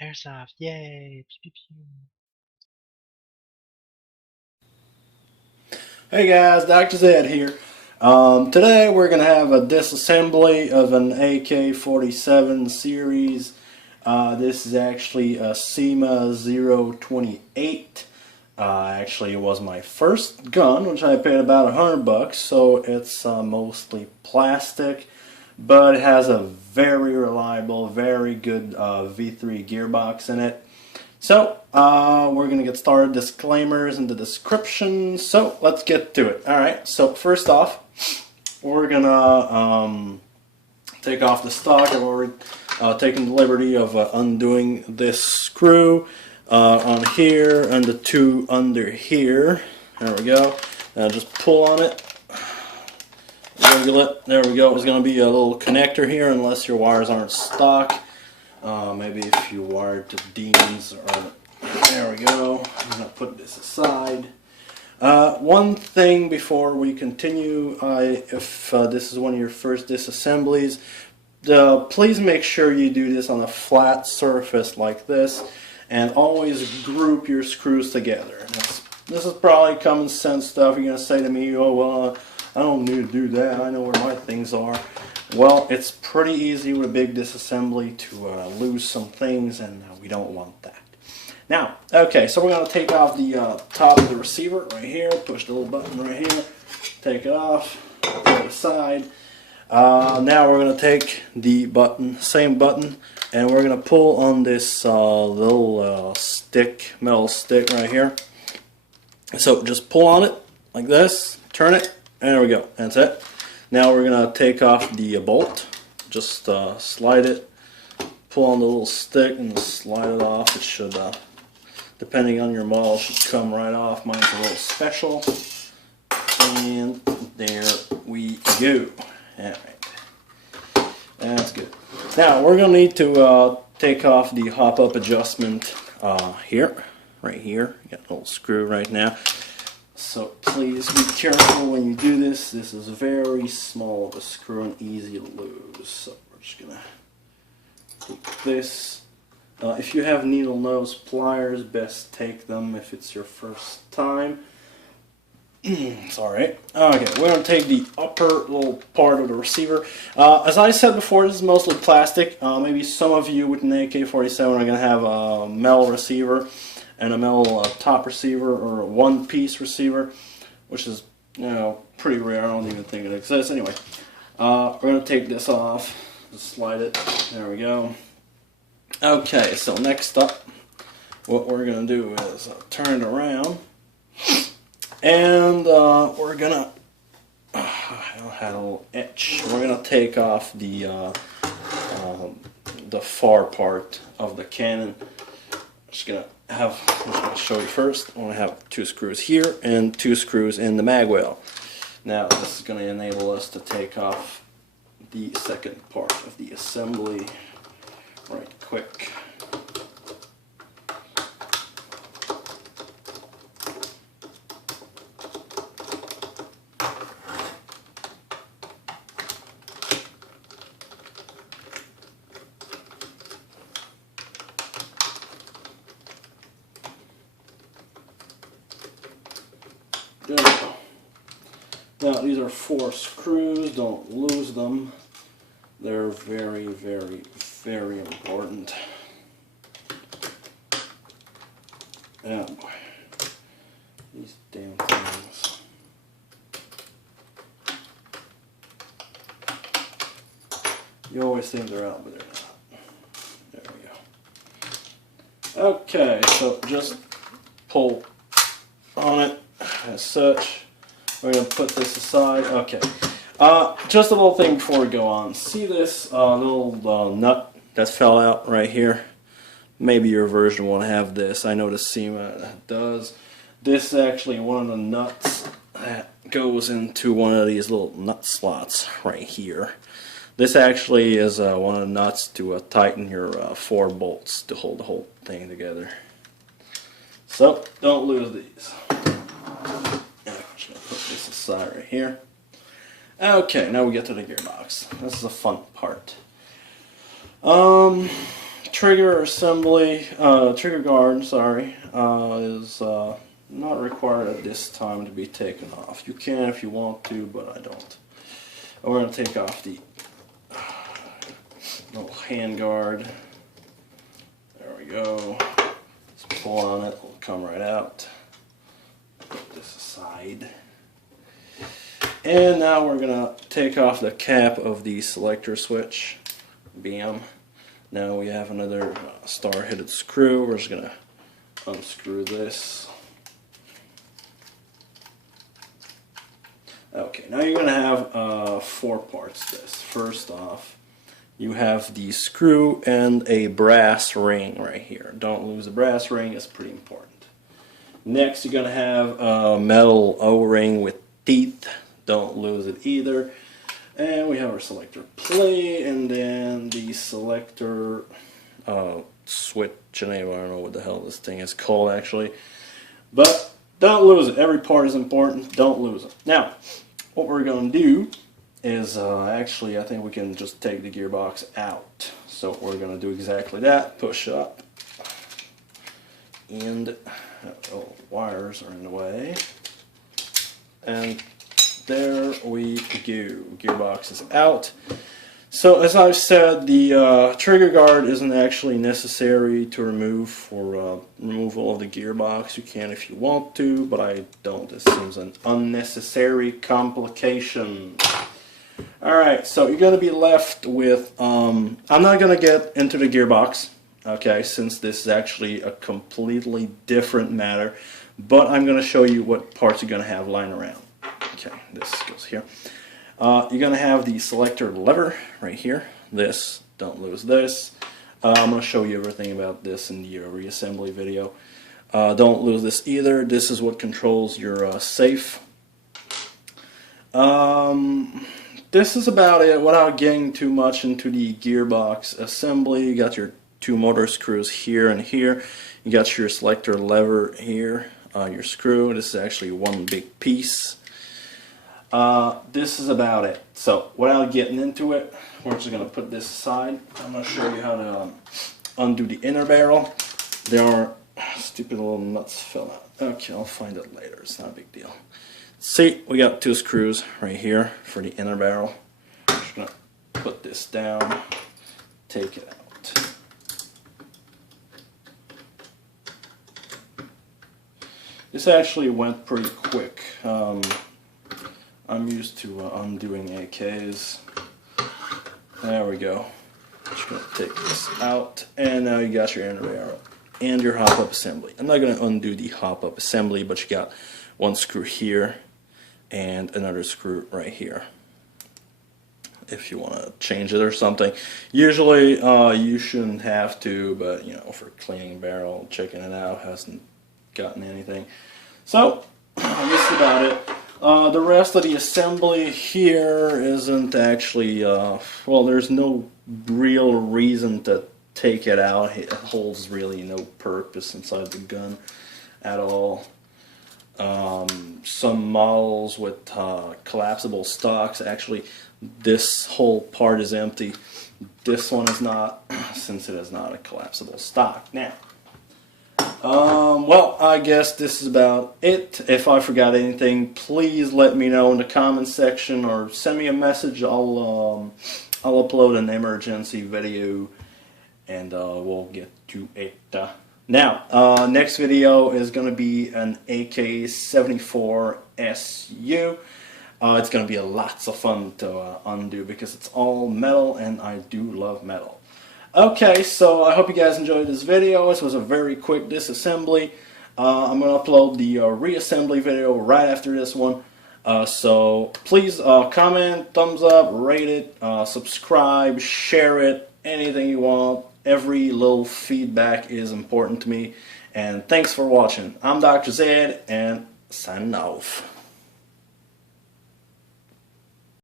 Airsoft, yay! Pew, pew, pew. Hey guys, Dr. Zed here. Today we're going to have a disassembly of an AK-47 series. This is actually a Cyma 028. Actually, it was my first gun, which I paid about $100, so it's mostly plastic, but it has a very reliable, very good V3 gearbox in it. So, we're going to get started. Disclaimers in the description. So, let's get to it. Alright, so first off, we're going to take off the stock. I've already taken the liberty of undoing this screw on here and the two under here. There we go. Now just pull on it. Wiggle it. There we go. There's going to be a little connector here unless your wires aren't stock. Maybe if you wired to Dean's or there we go. I'm going to put this aside. One thing before we continue, if this is one of your first disassemblies, please make sure you do this on a flat surface like this, and always group your screws together. This is probably common sense stuff. You're going to say to me, oh well, I don't need to do that, I know where my things are. Well, it's pretty easy with a big disassembly to lose some things, and we don't want that. Now, okay, so we're going to take off the top of the receiver right here, push the little button right here, take it off, put it aside. Now we're going to take the button, same button, and we're going to pull on this little stick, metal stick right here. So just pull on it like this, turn it, and there we go, that's it. Now we're going to take off the bolt, just slide it, pull on the little stick and slide it off. It should, depending on your model, should come right off. Mine's a little special. And there we go. Alright, that's good. Now we're going to need to take off the hop-up adjustment here, right here. You got a little screw right now. So please be careful when you do this. This is very small of a screw and easy to lose. So we're just going to take this. If you have needle nose pliers, best take them if it's your first time. It's alright. Okay, we're going to take the upper little part of the receiver. As I said before, this is mostly plastic. Maybe some of you with an AK-47 are going to have a metal receiver and a metal top receiver or a one-piece receiver, which is, you know, pretty rare. I don't even think it exists. Anyway, we're going to take this off, just slide it. There we go. Okay, so next up, what we're going to do is turn it around, and we're going to, I had a little itch. We're going to take off the far part of the cannon. I'm just going to show you first. I want to have two screws here and two screws in the mag well. Now this is going to enable us to take off the second part of the assembly right quick. There we go. Now these are 4 screws, don't lose them. They're very, very, very important. Oh boy. These damn things. You always think they're out, but they're not. There we go. Okay, so just pull on it as such. We're going to put this aside. Okay. Just a little thing before we go on. See this little nut that fell out right here? Maybe your version won't have this. I know the Cyma does. This is actually one of the nuts that goes into one of these little nut slots right here. This actually is one of the nuts to tighten your 4 bolts to hold the whole thing together. So, don't lose these. Put this aside right here. Okay, now we get to the gearbox. This is a fun part. trigger assembly, trigger guard, sorry, is not required at this time to be taken off. You can if you want to, but I don't. We're going to take off the little hand guard. There we go. Just pull on it, it'll come right out. Put this aside. And now we're going to take off the cap of the selector switch. Bam. Now we have another star-headed screw. We're just going to unscrew this. Okay, now you're going to have 4 parts to this. First off, you have the screw and a brass ring right here. Don't lose the brass ring, it's pretty important. Next, you're going to have a metal O-ring with teeth. Don't lose it either. And we have our selector plate, and then the selector switch. I don't know what the hell this thing is called actually. But don't lose it. Every part is important. Don't lose it. Now, what we're going to do is actually, I think we can just take the gearbox out. So we're going to do exactly that. Push up. And wires are in the way. And there we go. Gearbox is out. So as I've said, the trigger guard isn't actually necessary to remove for removal of the gearbox. You can if you want to, but I don't. This seems an unnecessary complication. Alright, so you're going to be left with, I'm not going to get into the gearbox, okay, since this is actually a completely different matter, but I'm going to show you what parts you're going to have lying around. Okay, this goes here. You're going to have the selector lever right here. This, don't lose this. I'm going to show you everything about this in the reassembly video. Don't lose this either. This is what controls your safe. This is about it without getting too much into the gearbox assembly. You got your 2 motor screws here and here. You got your selector lever here, your screw. This is actually one big piece. This is about it. So without getting into it, we're just going to put this aside. I'm going to show you how to undo the inner barrel. There are stupid little nuts fell out. Okay, I'll find it later. It's not a big deal. See, we got 2 screws right here for the inner barrel. I'm just going to put this down, take it out. This actually went pretty quick. I'm used to undoing AKs. There we go. Just going to take this out, and now you got your inner barrel and your hop-up assembly. I'm not going to undo the hop-up assembly, but you got 1 screw here and another screw right here. If you want to change it or something. Usually you shouldn't have to, but you know, for cleaning barrel, checking it out, hasn't gotten anything. So that's about it. The rest of the assembly here isn't actually, well, there's no real reason to take it out. It holds really no purpose inside the gun at all. Some models with collapsible stocks, actually this whole part is empty. This one is not, since it is not a collapsible stock. Now, well, I guess this is about it. If I forgot anything, please let me know in the comment section or send me a message. I'll upload an emergency video and we'll get to it. Now, next video is going to be an AK-47 SU. It's going to be lots of fun to undo because it's all metal and I do love metal. Okay, so I hope you guys enjoyed this video. This was a very quick disassembly. I'm going to upload the reassembly video right after this one. So please comment, thumbs up, rate it, subscribe, share it, anything you want. Every little feedback is important to me. And thanks for watching. I'm Dr. Zed and signing off.